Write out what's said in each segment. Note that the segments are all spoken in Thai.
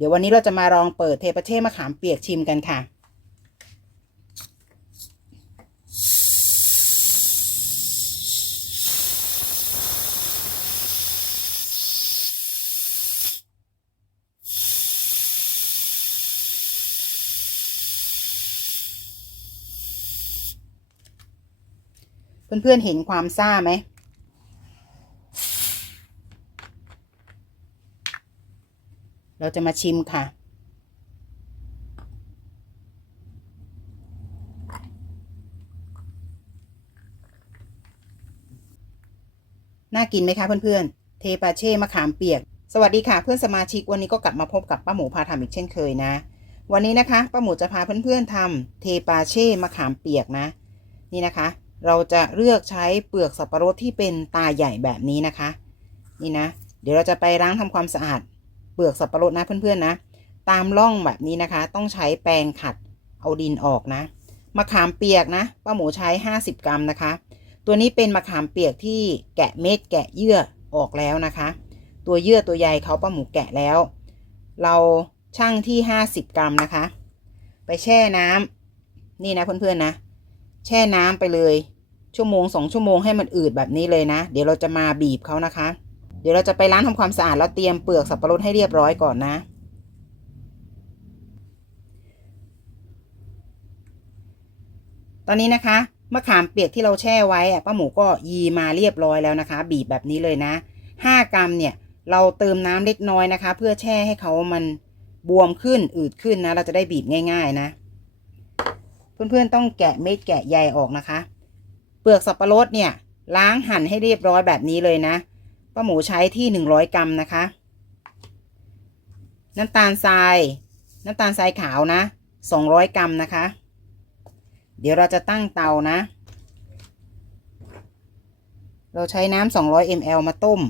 เดี๋ยววันนี้เราจะมาลองเปิดเทปเช่มะขามเปียกชิมกันค่ะ เพื่อนๆเห็นความซ่าไหม เราจะมาชิมค่ะ น่ากินไหมคะเพื่อนๆ เทปาเช่มะขามเปียก สวัสดีค่ะเพื่อนสมาชิกวันนี้ก็กลับมาพบกับป้าหมูพาทำอีกเช่นเคยนะ วันนี้นะคะป้าหมูจะพาเพื่อนๆทำเทปาเช่มะขามเปียกนะ นี่นะคะ เราจะเลือกใช้เปลือกสับปะรดที่เป็นตาใหญ่แบบนี้นะคะ นี่นะ เดี๋ยวเราจะไปล้างทำความสะอาด เปลือกสับปะรดนะเพื่อนๆนะ ตามร่องแบบนี้นะคะ ต้องใช้แปรงขัดเอาดินออกนะมะขามเปียกนะป้าหมูใช้ 50 กรัมนะคะ ตัวนี้เป็นมะขามเปียกที่แกะเม็ดแกะเยื่อออกแล้วนะคะ ตัวเยื่อตัวใยเขาป้าหมูแกะแล้ว เราชั่งที่ 50 กรัมนะคะ ไปแช่น้ำนี่นะเพื่อนๆนะ แช่น้ำไปเลยชั่วโมงสองชั่วโมงให้มันอืดแบบนี้เลยนะ เดี๋ยวเราจะมาบีบเขานะคะ เดี๋ยวเราจะไปล้างทำความสะอาดแล้วเตรียมเปลือกสับปะรดให้เรียบร้อยก่อนนะตอนนี้นะคะมะขามเปียกที่เราแช่ไว้อะป้าหมูก็ยีมาเรียบร้อยแล้วนะคะ บีบแบบนี้เลยนะห้ากรัมเนี่ย เราเติมน้ำเล็กน้อยนะคะ เพื่อแช่ให้เขามันบวมขึ้นอืดขึ้นนะ เราจะได้บีบง่าย ๆนะ เพื่อนๆต้องแกะเม็ดแกะใยออกนะคะ เปลือกสับปะรดเนี่ย ล้างหั่นให้เรียบร้อยแบบนี้เลยนะ ป้าหมูใช้ที่หนึ่งร้อยกรัมนะคะ น้ำตาลทราย น้ำตาลทรายขาวนะสองร้อยกรัมนะคะ เดี๋ยวเราจะตั้งเตานะ เราใช้น้ำ200 ml มาต้ม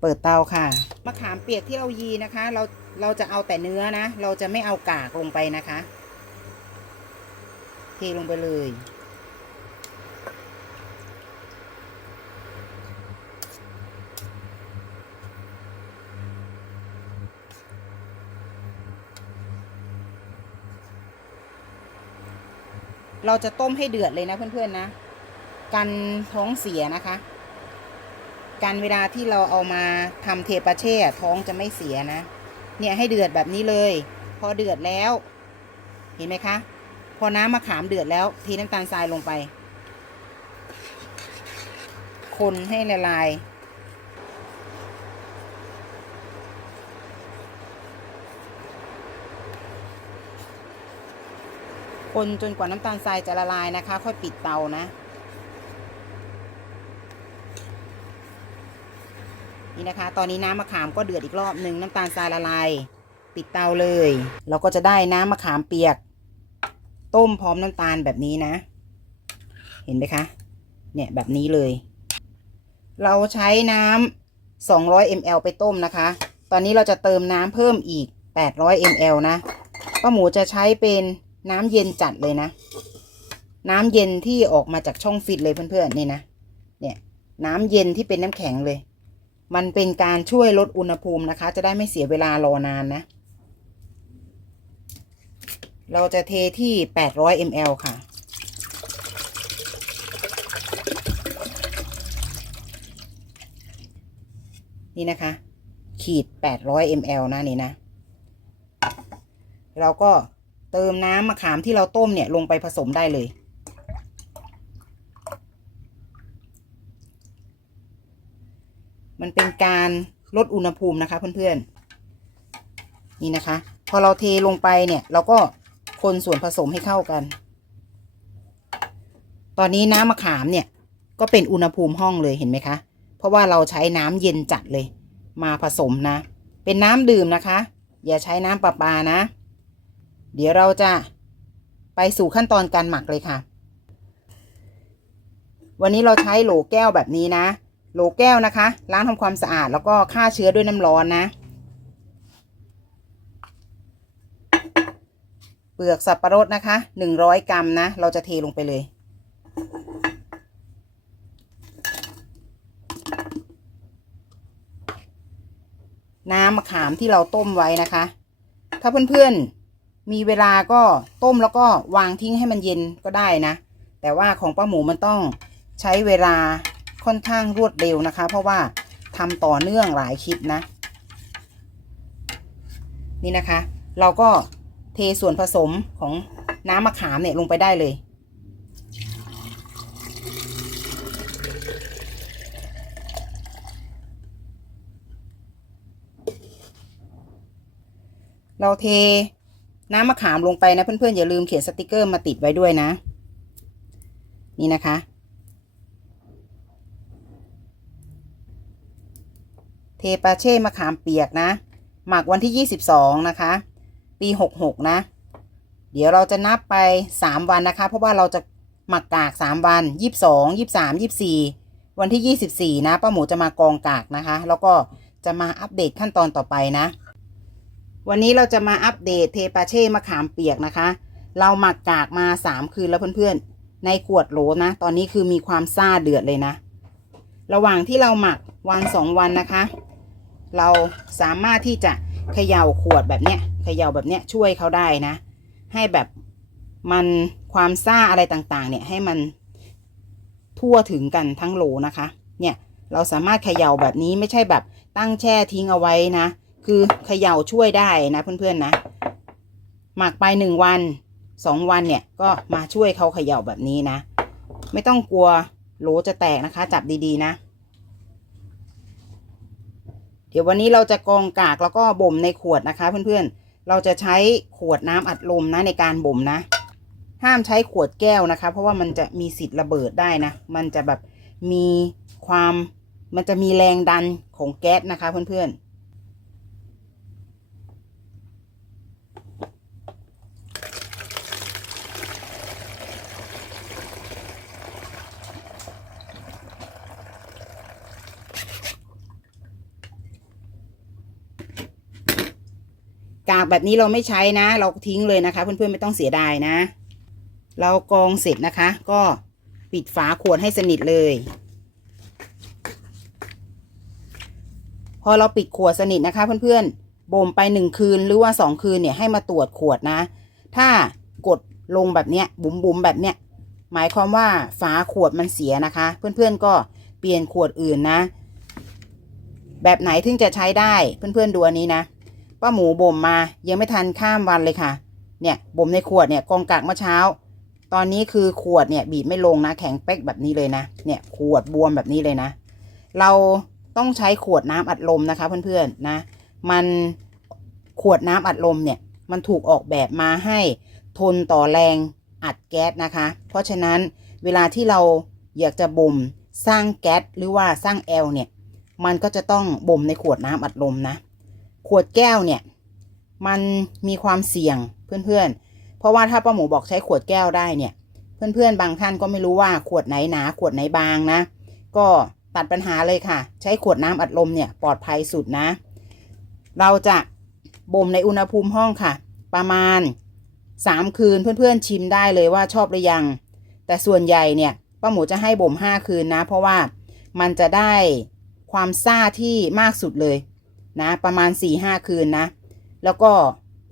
เปิดเตาค่ะ มะขามเปียกที่เรายีนะคะ เราเราจะเอาแต่เนื้อนะ เราจะไม่เอากากลงไปนะคะ เทลงไปเลย เราจะต้มให้เดือดเลยนะเพื่อนๆนะ กันท้องเสียนะคะกันเวลาที่เราเอามาทำเทปาเช่ท้องจะไม่เสียนะ เนี่ยให้เดือดแบบนี้เลย พอเดือดแล้ว เห็นไหมคะ พอน้ำมะขามเดือดแล้วเทีน้ำตาลทรายลงไป คนให้ละลาย คนจนกว่าน้ำตาลทรายจะละลายนะคะ ค่อยปิดเตานะ นี่นะคะ ตอนนี้น้ำมะขามก็เดือดอีกรอบหนึ่งน้ำตาลทรายละลาย ปิดเตาเลย เราก็จะได้น้ำมะขามเปียก ต้มพร้อมน้ำตาลแบบนี้นะ เห็นไหมคะ เนี่ยแบบนี้เลย เราใช้น้ำ200 ml ไปต้มนะคะ ตอนนี้เราจะเติมน้ำเพิ่มอีก 800 ml นะป้าหมูจะใช้เป็น น้ำเย็นจัดเลยนะ น้ำเย็นที่ออกมาจากช่องฟิตเลยเพื่อนๆนี่นะเนี่ย น้ำเย็นที่เป็นน้ำแข็งเลย มันเป็นการช่วยลดอุณหภูมินะคะ จะได้ไม่เสียเวลารอนานนะ เราจะเทที่ 800 ml ค่ะนี่นะคะ ขีด 800 ml นะนี่นะ เราก็ เติมน้ำมะขามที่เราต้มเนี่ยลงไปผสมได้เลย มันเป็นการลดอุณหภูมินะคะเพื่อนๆ นี่นะคะ พอเราเทลงไปเนี่ยเราก็คนส่วนผสมให้เข้ากัน ตอนนี้น้ำมะขามเนี่ยก็เป็นอุณหภูมิห้องเลยเห็นไหมคะ เพราะว่าเราใช้น้ำเย็นจัดเลย มาผสมนะ เป็นน้ำดื่มนะคะ อย่าใช้น้ำประปานะ เดี๋ยวเราจะไปสู่ขั้นตอนการหมักเลยค่ะ วันนี้เราใช้โหลแก้วแบบนี้นะ โหลแก้วนะคะ ล้างทำความสะอาดแล้วก็ฆ่าเชื้อด้วยน้ำร้อนนะ เปลือกสับประรดนะคะหนึ่งร้อยกรัมนะ เราจะเทลงไปเลยน้ำมะขามที่เราต้มไว้นะคะ ถ้าเพื่อนๆ มีเวลาก็ต้มแล้วก็วางทิ้งให้มันเย็นก็ได้นะ แต่ว่าของป้าหมูมันต้องใช้เวลาค่อนข้างรวดเร็วนะคะ เพราะว่าทำต่อเนื่องหลายคลิปนะ นี่นะคะ เราก็เทส่วนผสมของน้ำมะขามเนี่ยลงไปได้เลย เราเท น้ำมะขามลงไปนะเพื่อนๆอย่าลืมเขียนสติกเกอร์มาติดไว้ด้วยนะ นี่นะคะ เทปาเช่มะขามเปียกนะ หมักวันที่ 22 นะคะ ปี 66 นะ เดี๋ยวเราจะนับไป 3 วันนะคะ เพราะว่าเราจะหมักกาก 3 วัน 22 23 24 วันที่ 24 นะป้าหมูจะมากองกากนะคะ แล้วก็จะมาอัปเดตขั้นตอนต่อไปนะ วันนี้เราจะมาอัปเดตเทปาเช่มะขามเปียกนะคะ เราหมักกากมา3คืนแล้วเพื่อนๆ ในขวดโหลนะ ตอนนี้คือมีความซ่าเดือดเลยนะ ระหว่างที่เราหมักวันสองวันนะคะ เราสามารถที่จะเขย่าขวดแบบเนี้ยเขย่าแบบเนี้ยช่วยเขาได้นะ ให้แบบมันความซ่าอะไรต่างๆ เนี่ยให้มันทั่วถึงกันทั้งโหลนะคะ เนี่ยเราสามารถเขย่าแบบนี้ไม่ใช่แบบตั้งแช่ทิ้งเอาไว้นะ คือเขย่าช่วยได้นะเพื่อนๆนะหมักไปหนึ่งวันสองวันเนี่ยก็มาช่วยเขาเขย่าแบบนี้นะ ไม่ต้องกลัวโหลจะแตกนะคะ จับดีๆนะ เดี๋ยววันนี้เราจะกองกากแล้วก็บ่มในขวดนะคะ เพื่อนๆ เราจะใช้ขวดน้ำอัดลมนะในการบ่มนะ ห้ามใช้ขวดแก้วนะคะ เพราะว่ามันจะมีสิทธิ์ระเบิดได้นะ มันจะแบบมีความมันจะมีแรงดันของแก๊สนะคะ เพื่อนๆ แบบนี้เราไม่ใช้นะ เราทิ้งเลยนะคะเพื่อนๆไม่ต้องเสียดายนะ เรากรองเสร็จนะคะ ก็ปิดฝาขวดให้สนิทเลย พอเราปิดขวดสนิทนะคะ เพื่อนๆบ่มไปหนึ่งคืนหรือว่าสองคืนเนี่ยให้มาตรวจขวดนะ ถ้ากดลงแบบเนี้ยบุ๋มบุ๋มๆแบบเนี้ยหมายความว่าฝาขวดมันเสียนะคะ เพื่อนๆก็เปลี่ยนขวดอื่นนะ แบบไหนถึงจะใช้ได้เพื่อนๆดูอันนี้นะ ป้าหมูบ่มมายังไม่ทันข้ามวันเลยค่ะ เนี่ยบ่มในขวดเนี่ยกองกากเมื่อเช้า ตอนนี้คือขวดเนี่ยบีบไม่ลงนะ แข็งเป๊กแบบนี้เลยนะเนี่ยขวดบวมแบบนี้เลยนะ เราต้องใช้ขวดน้ำอัดลมนะคะ เพื่อนๆนะ มันขวดน้ำอัดลมเนี่ยมันถูกออกแบบมาให้ทนต่อแรงอัดแก๊สนะคะ เพราะฉะนั้นเวลาที่เราอยากจะบ่มสร้างแก๊สหรือว่าสร้างแอลเนี่ย มันก็จะต้องบ่มในขวดน้ำอัดลมนะ ขวดแก้วเนี่ย มันมีความเสี่ยงเพื่อนๆ เพราะว่าถ้าป้าหมูบอกใช้ขวดแก้วได้เนี่ย เพื่อนๆ บางท่านก็ไม่รู้ว่าขวดไหนหนาขวดไหนบางนะ ก็ตัดปัญหาเลยค่ะ ใช้ขวดน้ำอัดลมเนี่ย ปลอดภัยสุดนะ เราจะบ่มในอุณหภูมิห้องค่ะ ประมาณ 3 คืนเพื่อนๆชิมได้เลยว่าชอบหรือยัง แต่ส่วนใหญ่เนี่ยป้าหมูจะให้บ่ม 5 คืนนะ เพราะว่ามันจะได้ความซ่าที่มากสุดเลย นะ ประมาณ4ี่ห้าคืนนะ แล้วก็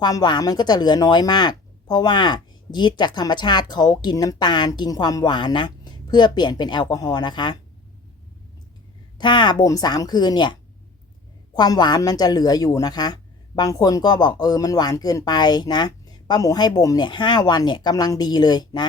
ความหวานมันก็จะเหลือน้อยมาก เพราะว่ายีสต์จากธรรมชาติเขากินน้ำตาลกินความหวานนะ เพื่อเปลี่ยนเป็นแอลกอฮอล์นะคะ ถ้าบ่มสามคืนเนี่ย ความหวานมันจะเหลืออยู่นะคะ บางคนก็บอกเออมันหวานเกินไปนะป้าหมูให้บ่มเนี่ยห้าวันเนี่ยกำลังดีเลยนะ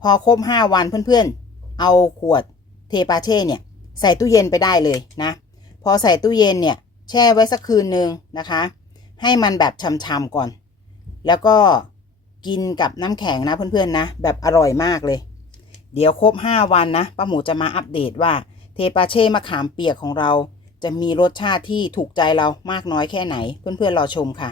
พอครบห้าวันเพื่อนๆ เอาขวดเทปาเช่เนี่ยใส่ตู้เย็นไปได้เลยนะ พอใส่ตู้เย็นเนี่ย แช่ไว้สักคืนหนึ่งนะคะ ให้มันแบบช่ำๆก่อน แล้วก็กินกับน้ำแข็งนะเพื่อนๆนะ แบบอร่อยมากเลย เดี๋ยวครบ 5 วันนะป้าหมูจะมาอัปเดตว่าเทปาเช่มะขามเปียกของเรา จะมีรสชาติที่ถูกใจเรามากน้อยแค่ไหน เพื่อนๆรอชมค่ะ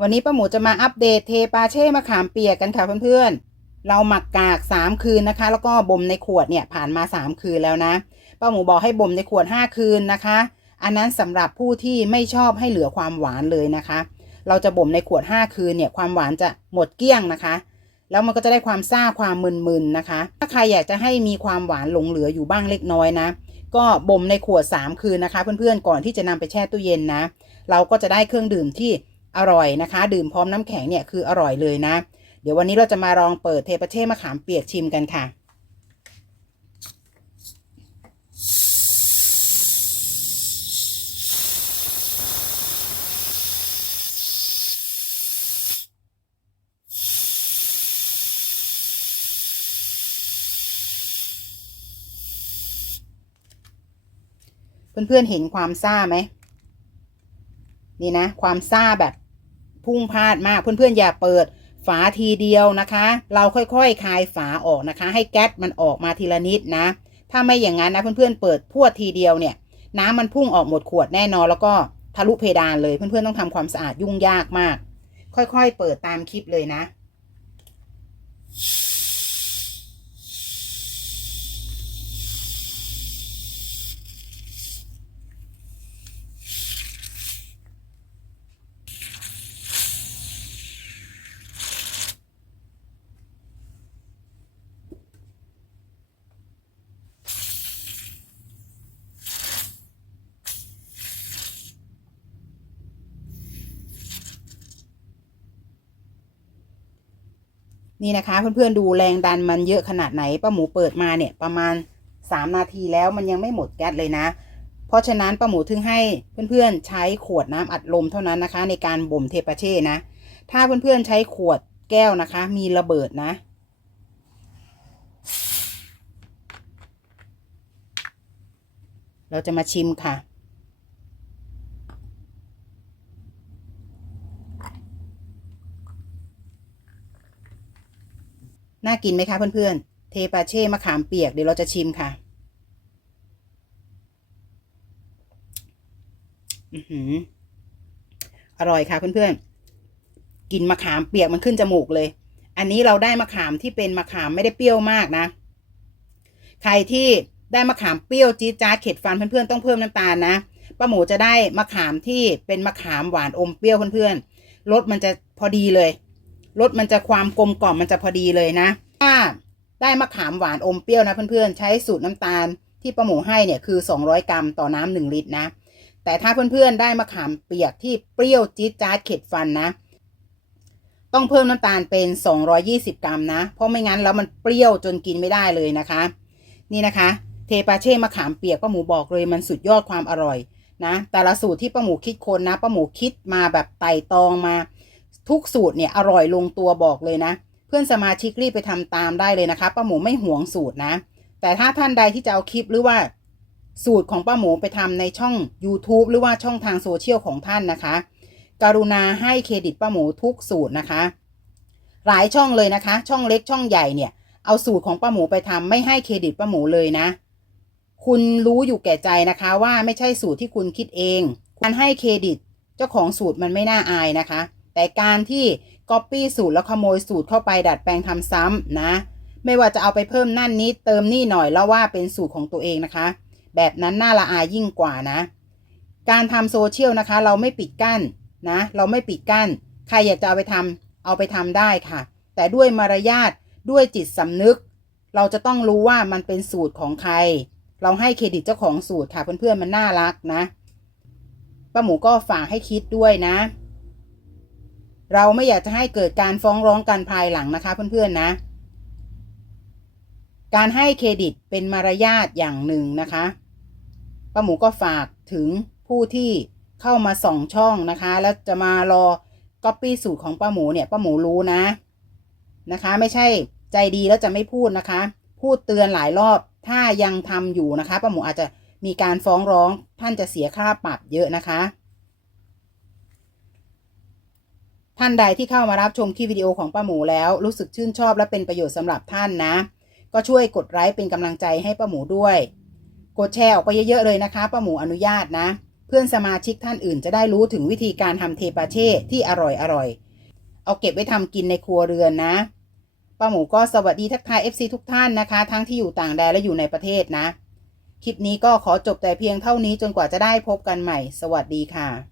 วันนี้ป้าหมูจะมาอัปเดตเทปาเช่มะขามเปียกกันค่ะเพื่อนๆ เราหมักกาก 3 คืนนะคะ แล้วก็บ่มในขวดเนี่ยผ่านมา 3 คืนแล้วนะป้าหมูบอกให้บ่มในขวด 5 คืนนะคะ อันนั้นสำหรับผู้ที่ไม่ชอบให้เหลือความหวานเลยนะคะ เราจะบ่มในขวด 5 คืนเนี่ยความหวานจะหมดเกลี้ยงนะคะ แล้วมันก็จะได้ความซ่าความมึนๆนะคะ ถ้าใครอยากจะให้มีความหวานหลงเหลืออยู่บ้างเล็กน้อยนะ ก็บ่มในขวด 3 คืนนะคะ เพื่อนๆก่อนที่จะนำไปแช่ตู้เย็นนะ เราก็จะได้เครื่องดื่มที่อร่อยนะคะ ดื่มพร้อมน้ำแข็งเนี่ยคืออร่อยเลยนะ เดี๋ยววันนี้เราจะมาลองเปิดเทปเช่มะขามเปียกชิมกันค่ะ เพื่อนๆเห็นความซ่าไหมนี่นะความซ่าแบบพุ่งพลาดมากเพื่อนๆอย่าเปิดฝาทีเดียวนะคะ เราค่อยๆคลายฝาออกนะคะ ให้แก๊สมันออกมาทีละนิดนะ ถ้าไม่อย่างนั้นนะเพื่อนๆเปิดพวดทีเดียวเนี่ย น้ำมันพุ่งออกหมดขวดแน่นอน แล้วก็ทะลุเพดานเลยเพื่อนๆต้องทำความสะอาดยุ่งยากมาก ค่อยๆเปิดตามคลิปเลยนะ นี่นะคะ เพื่อนๆดูแรงดันมันเยอะขนาดไหนป้าหมูเปิดมาเนี่ยประมาณ 3 นาทีแล้วมันยังไม่หมดแก๊สเลยนะ เพราะฉะนั้นป้าหมูถึงให้เพื่อนๆใช้ขวดน้ำอัดลมเท่านั้นนะคะ ในการบ่มเทปาเช่นะ ถ้าเพื่อนๆใช้ขวดแก้วนะคะ มีระเบิดนะเราจะมาชิมค่ะ น่ากินไหมคะเพื่อนๆ เทปาเช่มะขามเปียกเดี๋ยวเราจะชิมค่ะ อือหือ อร่อยค่ะเพื่อนๆ กินมะขามเปียกมันขึ้นจมูกเลย อันนี้เราได้มะขามที่เป็นมะขามไม่ได้เปรี้ยวมากนะ ใครที่ได้มะขามเปรี้ยวจี๊ดจ๊าดเข็ดฟันเพื่อนๆ ต้องเพิ่มน้ำตาลนะ ป้าหมูจะได้มะขามที่เป็นมะขามหวานอมเปรี้ยวเพื่อนๆ รสมันจะพอดีเลย รสมันจะความกลมกล่อมมันจะพอดีเลยนะ ถ้าได้มะขามหวานอมเปรี้ยวนะเพื่อนๆ ใช้สูตรน้ำตาลที่ป้าหมูให้เนี่ยคือ 200 กรัมต่อน้ำหนึ่งลิตรนะ แต่ถ้าเพื่อนๆ ได้มะขามเปียกที่เปรี้ยวจี๊ดจ๊าดเข็ดฟันนะ ต้องเพิ่มน้ำตาลเป็น 220 กรัมนะ เพราะไม่งั้นแล้วมันเปรี้ยวจนกินไม่ได้เลยนะคะ นี่นะคะ เทปาเช่มะขามเปียกป้าหมูบอกเลยมันสุดยอดความอร่อยนะ แต่ละสูตรที่ป้าหมูคิดคนนะป้าหมูคิดมาแบบไต่ตองมา ทุกสูตรเนี่ยอร่อยลงตัวบอกเลยนะ เพื่อนสมาชิกรีบไปทำตามได้เลยนะคะป้าหมูไม่หวงสูตรนะ แต่ถ้าท่านใดที่จะเอาคลิปหรือว่า สูตรของป้าหมูไปทำในช่อง YouTube หรือว่าช่องทางโซเชียลของท่านนะคะ กรุณาให้เครดิตป้าหมูทุกสูตรนะคะ หลายช่องเลยนะคะ ช่องเล็กช่องใหญ่เนี่ยเอาสูตรของป้าหมูไปทำไม่ให้เครดิตป้าหมูเลยนะ คุณรู้อยู่แก่ใจนะคะ ว่าไม่ใช่สูตรที่คุณคิดเองการให้เครดิต เจ้าของสูตรมันไม่น่าอายนะคะ แต่การที่ก๊อปปี้สูตรแล้วขโมยสูตรเข้าไปดัดแปลงทำซ้ำนะ ไม่ว่าจะเอาไปเพิ่มนั่นนี้เติมนี่หน่อยแล้วว่าเป็นสูตรของตัวเองนะคะ แบบนั้นน่าละอายยิ่งกว่านะ การทำโซเชียลนะคะ เราไม่ปิดกั้นนะ เราไม่ปิดกั้น ใครอยากจะเอาไปทำเอาไปทำได้ค่ะ แต่ด้วยมารยาทด้วยจิตสำนึก เราจะต้องรู้ว่ามันเป็นสูตรของใคร เราให้เครดิตเจ้าของสูตรค่ะเพื่อนๆมันน่ารักนะป้าหมูก็ฝากให้คิดด้วยนะ เราไม่อยากจะให้เกิดการฟ้องร้องกันภายหลังนะคะ เพื่อนๆนะ การให้เครดิตเป็นมารยาทอย่างหนึ่งนะคะป้าหมูก็ฝากถึงผู้ที่เข้ามาส่องช่องนะคะ แล้วจะมารอก๊อปปี้สูตรของป้าหมูเนี่ยป้าหมูรู้นะนะคะ ไม่ใช่ใจดีแล้วจะไม่พูดนะคะ พูดเตือนหลายรอบถ้ายังทำอยู่นะคะป้าหมูอาจจะมีการฟ้องร้องท่านจะเสียค่าปรับเยอะนะคะ ท่านใดที่เข้ามารับชมคลิปวิดีโอของป้าหมูแล้ว รู้สึกชื่นชอบและเป็นประโยชน์สำหรับท่านนะ ก็ช่วยกดไลค์เป็นกำลังใจให้ป้าหมูด้วย กดแชร์ออกไปเยอะๆเลยนะคะป้าหมูอนุญาตนะ เพื่อนสมาชิกท่านอื่นจะได้รู้ถึงวิธีการทำเทปาเช่ที่อร่อยอร่อยๆเอาเก็บไว้ทำกินในครัวเรือนนะป้าหมูก็สวัสดีทักทาย FC ทุกท่านนะคะ ทั้งที่อยู่ต่างแดนและอยู่ในประเทศนะ คลิปนี้ก็ขอจบแต่เพียงเท่านี้จนกว่าจะได้พบกันใหม่ สวัสดีค่ะ